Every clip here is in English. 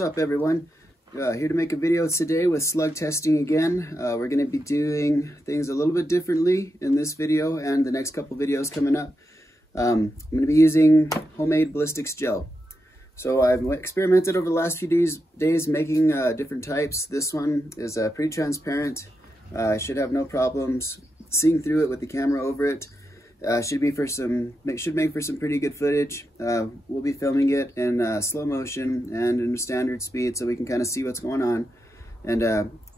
What's up, everyone? Here to make a video today with slug testing again. We're going to be doing things a little bit differently in this video and the next couple videos coming up. I'm going to be using homemade ballistics gel. So I've experimented over the last few days making different types. This one is pretty transparent. I should have no problems seeing through it with the camera over it. Should make for some pretty good footage. We'll be filming it in slow motion and in standard speed, so we can kind of see what's going on and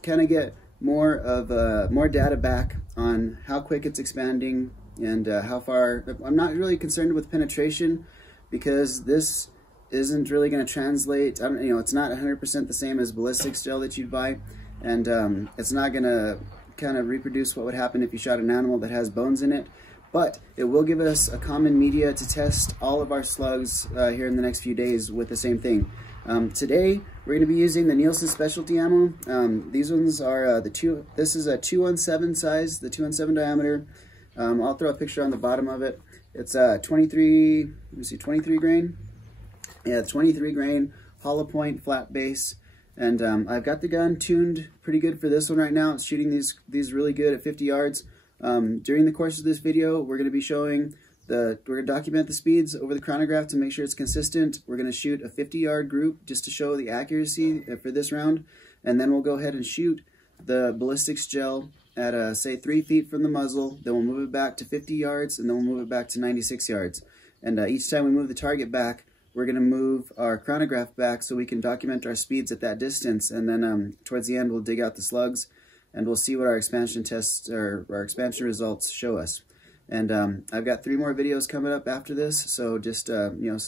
kind of get more data back on how quick it's expanding and how far. I'm not really concerned with penetration because this isn't really going to translate. It's not 100% the same as ballistics gel that you'd buy, and it's not going to kind of reproduce what would happen if you shot an animal that has bones in it. But it will give us a common media to test all of our slugs here in the next few days with the same thing. Today, we're going to be using the Nielsen specialty ammo. These ones are this is a 217 size, the 217 diameter. I'll throw a picture on the bottom of it. It's 23 grain. Yeah, 23 grain, hollow point, flat base. And I've got the gun tuned pretty good for this one right now. It's shooting these really good at 50 yards. During the course of this video, we're going to be showing we're going to document the speeds over the chronograph to make sure it's consistent. We're going to shoot a 50-yard group just to show the accuracy for this round, and then we'll go ahead and shoot the ballistics gel at say 3 feet from the muzzle. Then we'll move it back to 50 yards, and then we'll move it back to 96 yards. And each time we move the target back, we're going to move our chronograph back so we can document our speeds at that distance. And then towards the end, we'll dig out the slugs, and we'll see what our expansion tests or our expansion results show us. And I've got 3 more videos coming up after this, so just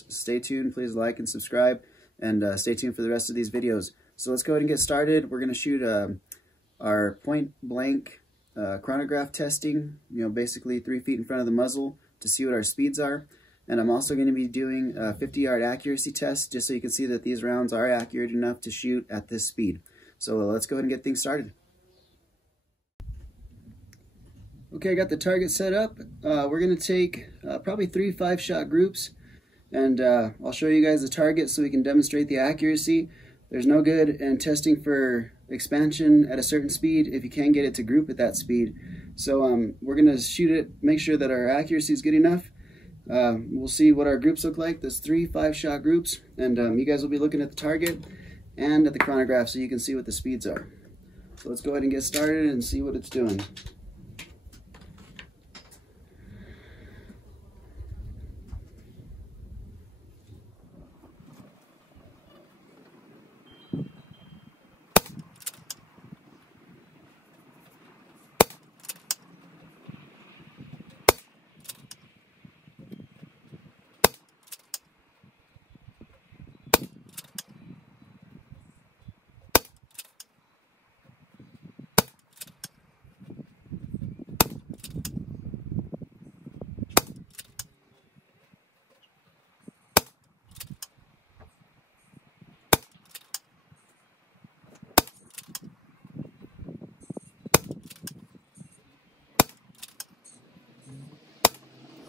stay tuned. Please like and subscribe, and stay tuned for the rest of these videos. So let's go ahead and get started. We're going to shoot our point blank chronograph testing, basically 3 feet in front of the muzzle to see what our speeds are. And I'm also going to be doing a 50-yard accuracy test just so you can see that these rounds are accurate enough to shoot at this speed. So let's go ahead and get things started. Okay, I got the target set up. We're going to take probably 3 5-shot groups, and I'll show you guys the target so we can demonstrate the accuracy. There's no good in testing for expansion at a certain speed if you can't get it to group at that speed. So we're going to shoot it, make sure that our accuracy is good enough. We'll see what our groups look like. There's 3 5-shot groups, and you guys will be looking at the target and at the chronograph so you can see what the speeds are. So let's go ahead and get started and see what it's doing.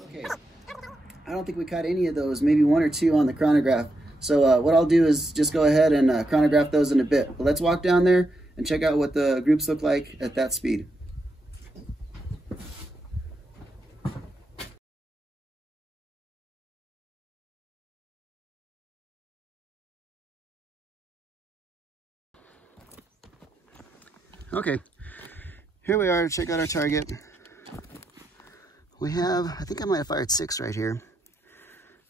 Okay, I don't think we caught any of those, maybe 1 or 2 on the chronograph. So what I'll do is just go ahead and chronograph those in a bit. But let's walk down there and check out what the groups look like at that speed. Okay, here we are to check out our target. We have, I think I might have fired 6 right here.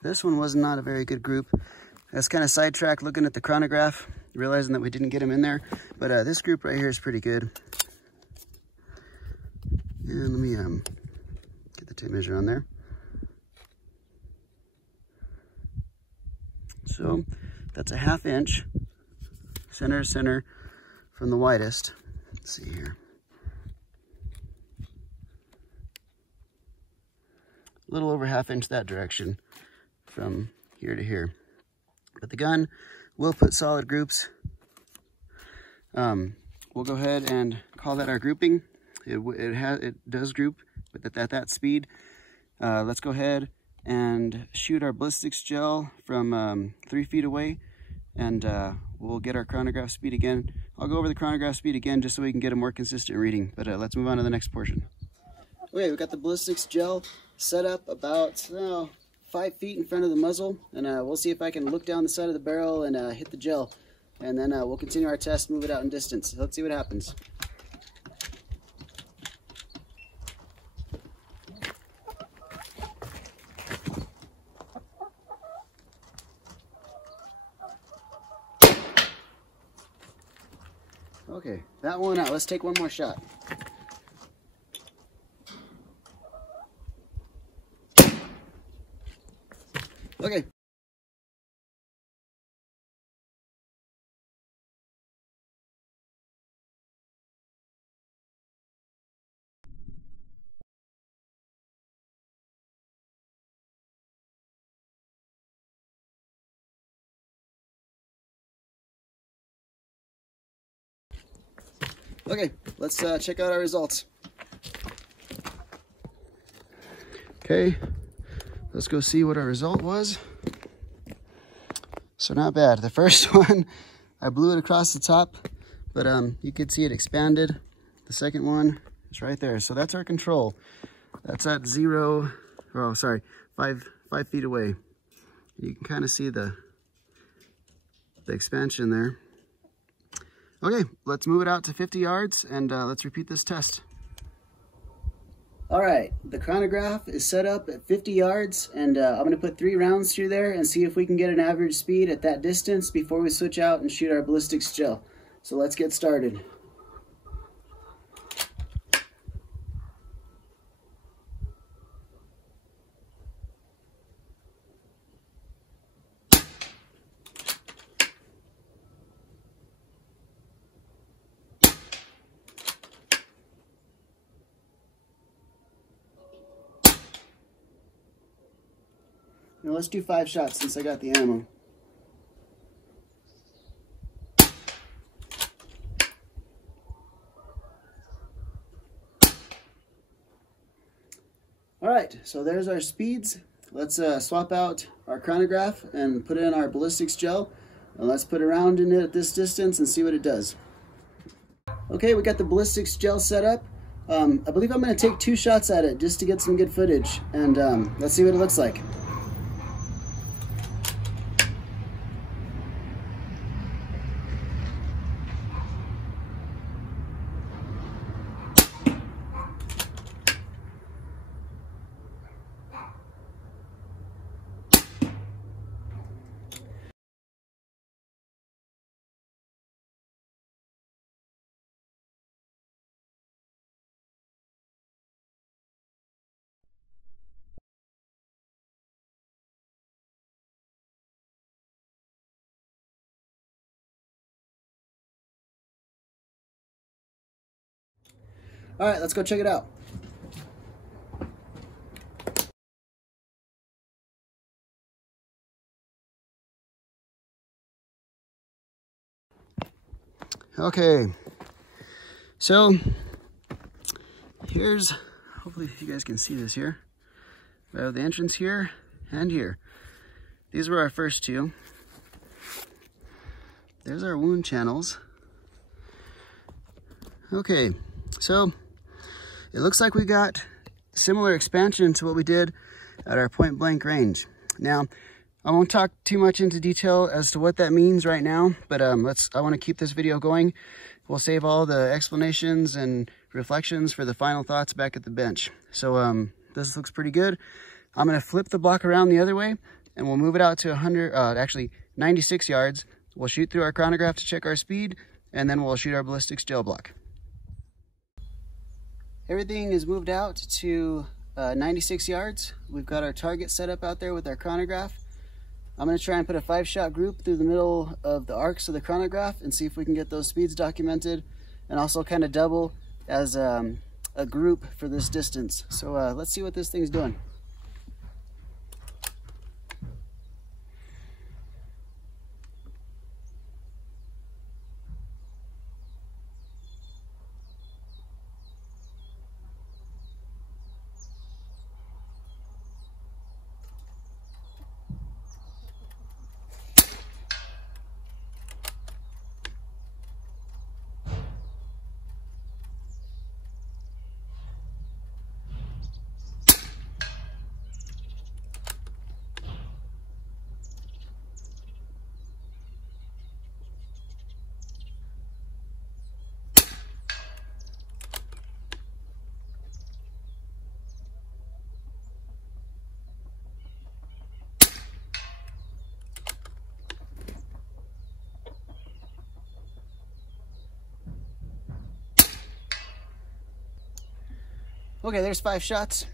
This one was not a very good group. I was kind of sidetracked looking at the chronograph, realizing that we didn't get them in there. But this group right here is pretty good. And let me get the tape measure on there. So that's a 1/2 inch, center to center from the widest. Let's see here. A little over 1/2 inch that direction from here to here. But the gun will put solid groups. We'll go ahead and call that our grouping. It does group at that speed. Let's go ahead and shoot our ballistics gel from 3 feet away and we'll get our chronograph speed again. I'll go over the chronograph speed again just so we can get a more consistent reading, but let's move on to the next portion. Okay, we've got the ballistics gel set up about 5 feet in front of the muzzle, and we'll see if I can look down the side of the barrel and hit the gel, and then we'll continue our test, move it out in distance. Let's see what happens. Okay, that one out. Let's take one more shot. Okay. Okay, let's check out our results. Okay, let's go see what our result was. So not bad. The first one, I blew it across the top, but you could see it expanded. The second one is right there. So that's our control. That's at 5 feet away. You can kind of see the expansion there. Okay, let's move it out to 50 yards and let's repeat this test. All right, the chronograph is set up at 50 yards and I'm gonna put 3 rounds through there and see if we can get an average speed at that distance before we switch out and shoot our ballistics gel. So let's get started. Now let's do 5 shots since I got the ammo. All right, so there's our speeds. Let's swap out our chronograph and put in our ballistics gel. And let's put a round in it at this distance and see what it does. Okay, we got the ballistics gel set up. I believe I'm going to take 2 shots at it just to get some good footage, and let's see what it looks like. All right, let's go check it out. Okay, so here's, hopefully you guys can see this here. We have the entrance here and here. These were our first 2. There's our wound channels. Okay, so it looks like we got similar expansion to what we did at our point blank range. Now, I won't talk too much into detail as to what that means right now, but I want to keep this video going. We'll save all the explanations and reflections for the final thoughts back at the bench. So this looks pretty good. I'm going to flip the block around the other way and we'll move it out to 96 yards. We'll shoot through our chronograph to check our speed, and then we'll shoot our ballistics gel block. Everything is moved out to 96 yards. We've got our target set up out there with our chronograph. I'm going to try and put a 5-shot group through the middle of the arcs of the chronograph and see if we can get those speeds documented, and also kind of double as a group for this distance. So let's see what this thing's doing. Okay, there's 5 shots.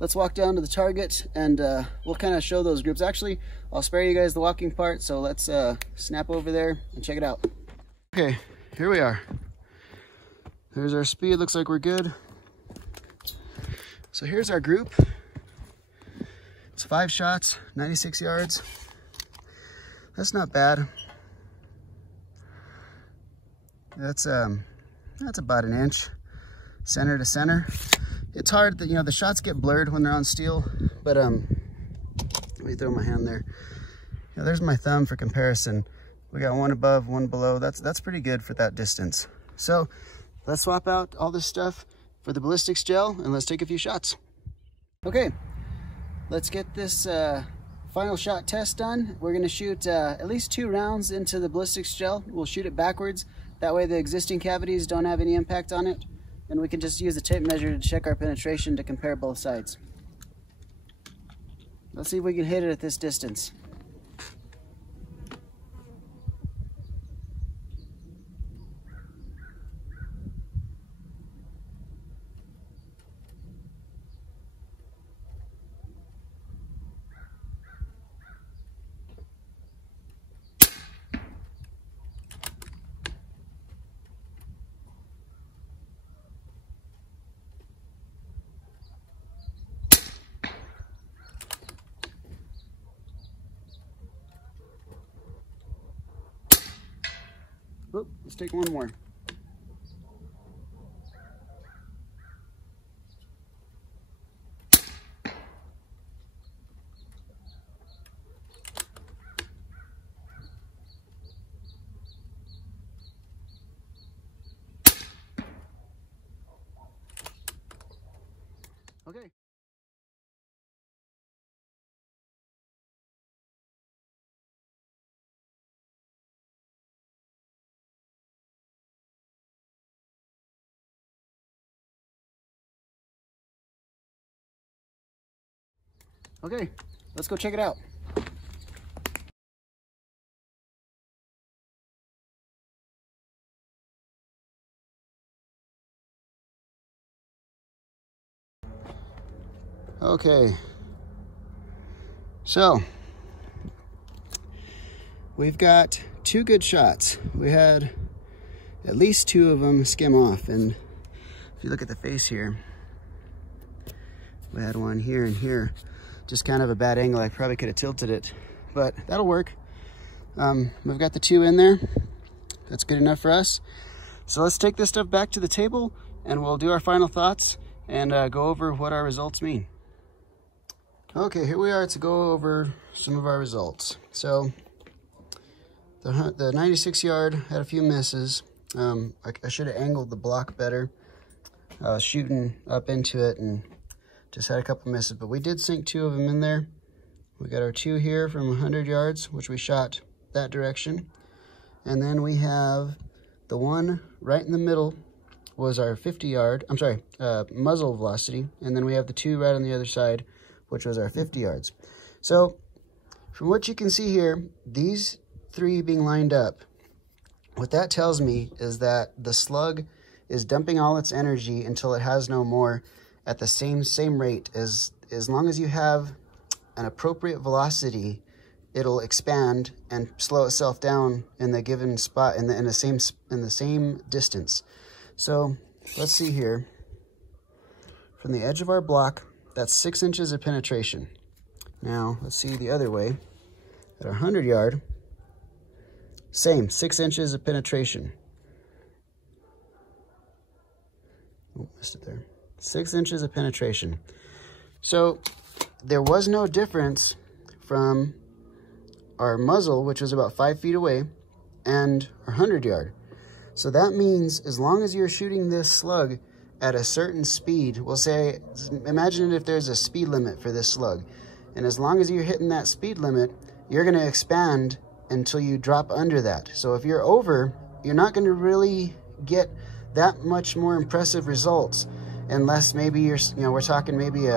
Let's walk down to the target and we'll kind of show those groups. Actually, I'll spare you guys the walking part, so let's snap over there and check it out. Okay, here we are. There's our speed, looks like we're good. So here's our group. It's 5 shots, 96 yards. That's not bad. That's about 1 inch, center to center. It's hard that, you know, the shots get blurred when they're on steel, but let me throw my hand there. You know, there's my thumb for comparison. We got 1 above, 1 below. That's pretty good for that distance. So let's swap out all this stuff for the ballistics gel and let's take a few shots. Okay, let's get this final shot test done. We're gonna shoot at least 2 rounds into the ballistics gel. We'll shoot it backwards. That way the existing cavities don't have any impact on it. And we can just use the tape measure to check our penetration to compare both sides. Let's see if we can hit it at this distance. Oop, let's take 1 more. Okay. Okay, let's go check it out. Okay, so we've got 2 good shots. We had at least 2 of them skim off, and if you look at the face here, we had one here and here. Just kind of a bad angle. I probably could have tilted it, but that'll work. We've got the 2 in there. That's good enough for us. So let's take this stuff back to the table and we'll do our final thoughts and go over what our results mean. Okay, here we are to go over some of our results. So the 96 yard had a few misses. I should have angled the block better. I was shooting up into it and just had a couple misses, but we did sink 2 of them in there. We got our 2 here from 100 yards, which we shot that direction. And then we have the one right in the middle was our 50 yard, muzzle velocity. And then we have the 2 right on the other side, which was our 50 yards. So from what you can see here, these 3 being lined up, what that tells me is that the slug is dumping all its energy until it has no more at the same rate. As long as you have an appropriate velocity, it'll expand and slow itself down in the given spot in the same distance. So let's see here. From the edge of our block, that's 6 inches of penetration. Now let's see the other way. At our 100 yard, same 6 inches of penetration. Oh, missed it there. 6 inches of penetration. So there was no difference from our muzzle, which was about 5 feet away, and our 100 yard. So that means as long as you're shooting this slug at a certain speed, we'll say, imagine if there's a speed limit for this slug. And as long as you're hitting that speed limit, you're gonna expand until you drop under that. So if you're over, you're not gonna really get that much more impressive results unless maybe you're, we're talking maybe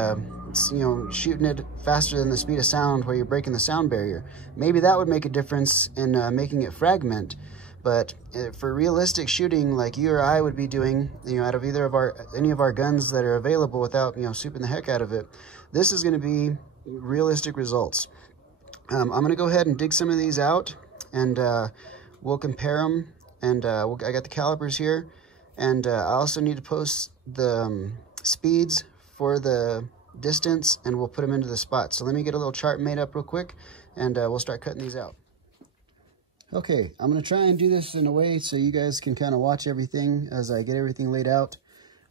shooting it faster than the speed of sound where you're breaking the sound barrier. Maybe that would make a difference in making it fragment. But for realistic shooting, like you or I would be doing, out of either of any of our guns that are available without, souping the heck out of it, this is going to be realistic results. I'm going to go ahead and dig some of these out, and we'll compare them. And I got the calipers here, and I also need to post the speeds for the distance, and we'll put them into the spots. So let me get a little chart made up real quick, and we'll start cutting these out. Okay, I'm going to try and do this in a way so you guys can kind of watch everything as I get everything laid out.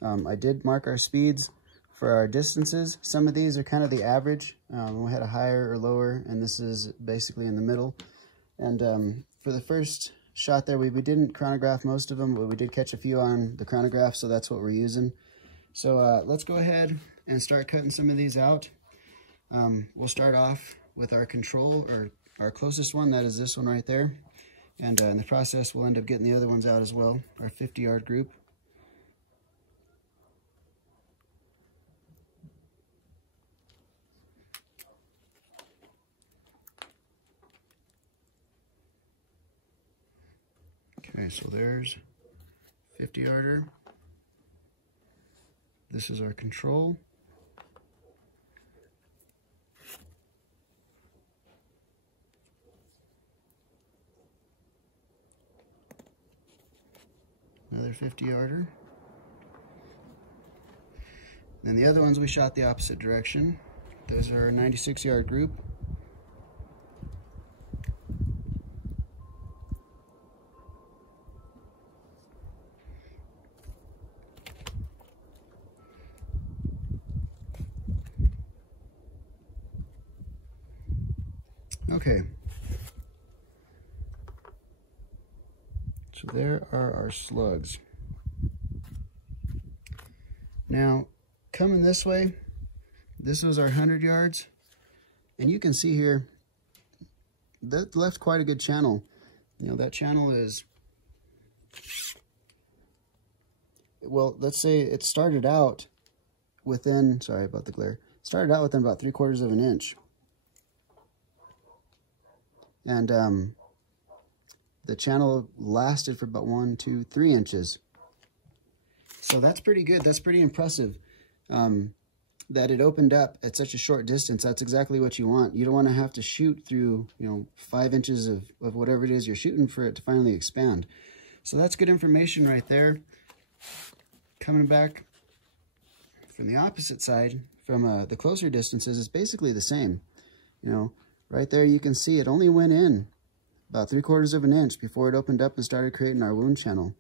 I did mark our speeds for our distances. Some of these are kind of the average. We had a higher or lower, and this is basically in the middle. And for the first shot there, we didn't chronograph most of them, but we did catch a few on the chronograph, so that's what we're using. So let's go ahead and start cutting some of these out. We'll start off with our control, or our closest one, that is this one right there. And in the process, we'll end up getting the other ones out as well, our 50-yard group. Okay, so there's 50-yarder. This is our control. Another 50-yarder. Then the other ones we shot the opposite direction. Those are a 96-yard group. Okay. So there are our slugs. Now, coming this way, this was our 100 yards. And you can see here, that left quite a good channel. That channel is, well, let's say it started out within, sorry about the glare, started out within about 3/4 of an inch. And the channel lasted for about 1, 2, 3 inches. So that's pretty good. That's pretty impressive. That it opened up at such a short distance. That's exactly what you want. You don't want to have to shoot through, 5 inches of whatever it is you're shooting for it to finally expand. So that's good information right there. Coming back from the opposite side, from the closer distances, it's basically the same. Right there you can see it only went in about 3/4 of an inch before it opened up and started creating our wound channel.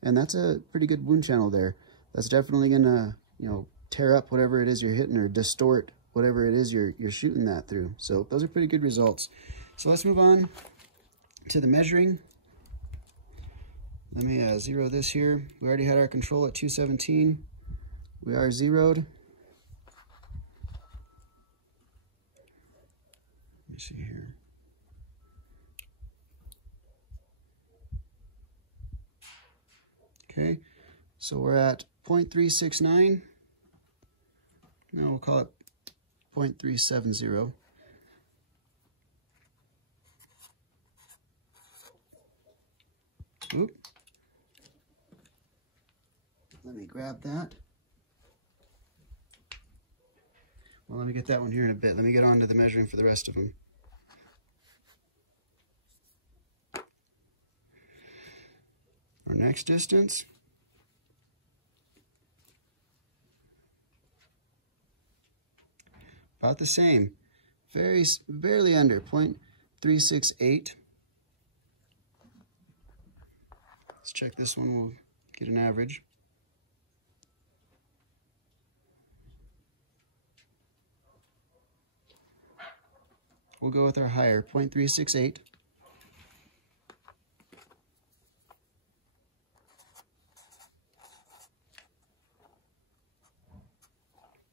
And that's a pretty good wound channel there. That's definitely gonna, tear up whatever it is you're hitting, or distort whatever it is you're shooting that through. So those are pretty good results. So let's move on to the measuring. Let me zero this here. We already had our control at 217. We are zeroed. Let me see here. Okay, so we're at 0.369. Now we'll call it 0.370. Oop. Let me grab that. Well, let me get that one here in a bit. Let me get on to the measuring for the rest of them. Our next distance. About the same. Barely under, 0.368. Let's check this one, we'll get an average. We'll go with our higher, 0.368.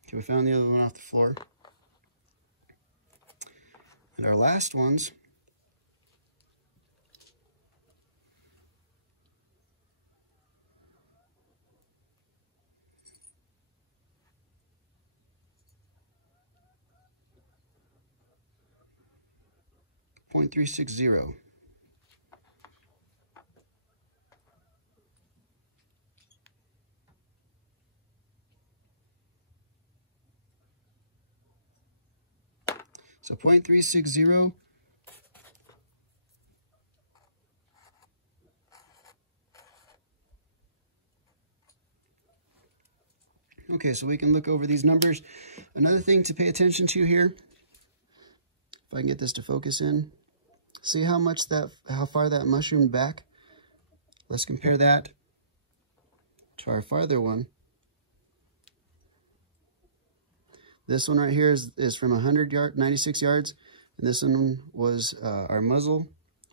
Okay, we found the other one off the floor. And our last ones, .360. So 0.360. Okay, so we can look over these numbers. Another thing to pay attention to here, if I can get this to focus in, see how far that mushroomed back? Let's compare that to our farther one. This one right here is from 96 yards, and this one was our muzzle,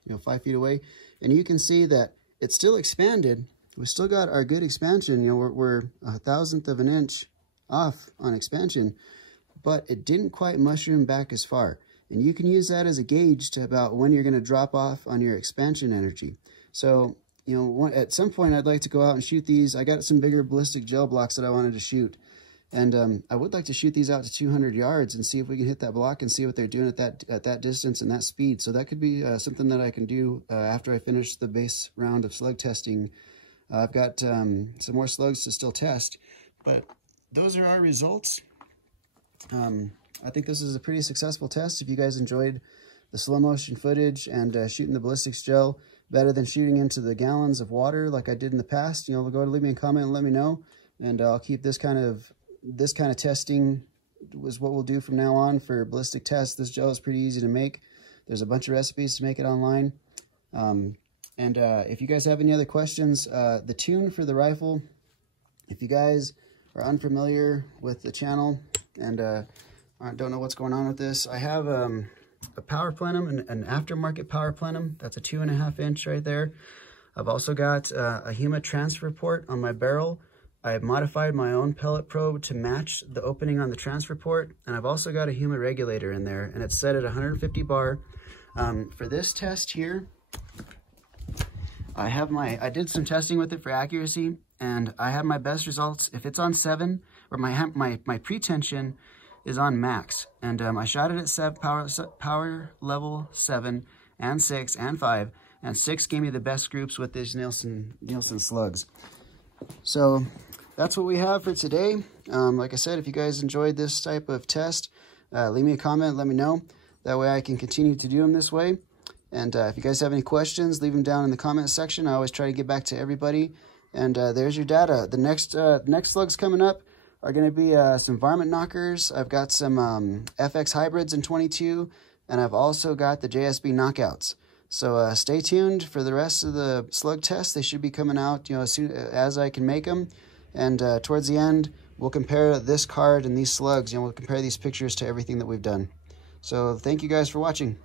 5 feet away. And you can see that it's still expanded. We still got our good expansion. We're 1/1000th of an inch off on expansion, but it didn't quite mushroom back as far. And you can use that as a gauge to about when you're going to drop off on your expansion energy. So, at some point I'd like to go out and shoot these. I got some bigger ballistic gel blocks that I wanted to shoot. And I would like to shoot these out to 200 yards and see if we can hit that block and see what they're doing at that distance and that speed. So that could be something that I can do after I finish the base round of slug testing. I've got some more slugs to still test, but those are our results. I think this is a pretty successful test. If you guys enjoyed the slow motion footage and shooting the ballistics gel better than shooting into the gallons of water like I did in the past, go ahead and leave me a comment and let me know. And I'll keep this kind of testing was what we'll do from now on for ballistic tests. This gel is pretty easy to make. There's a bunch of recipes to make it online. If you guys have any other questions, the tune for the rifle, if you guys are unfamiliar with the channel and don't know what's going on with this, I have a power plenum, an aftermarket power plenum. That's a 2.5 inch right there. I've also got a HEMA transfer port on my barrel. I have modified my own pellet probe to match the opening on the transfer port, and I've also got a HEMA regulator in there, and it's set at 150 bar. For this test here, I did some testing with it for accuracy, and I have my best results if it's on 7, or my pre-tension is on max, and I shot it at power level 7 and 6 and 5, and 6 gave me the best groups with these Nielsen slugs. So that's what we have for today. Like I said, if you guys enjoyed this type of test, leave me a comment, let me know. That way I can continue to do them this way. And if you guys have any questions, leave them down in the comment section. I always try to get back to everybody. And there's your data. The next slugs coming up are going to be some varmint knockers. I've got some FX hybrids in 22, and I've also got the JSB knockouts. So stay tuned for the rest of the slug tests. They should be coming out, as soon as I can make them. And towards the end, we'll compare this card and these slugs. We'll compare these pictures to everything that we've done. So thank you guys for watching.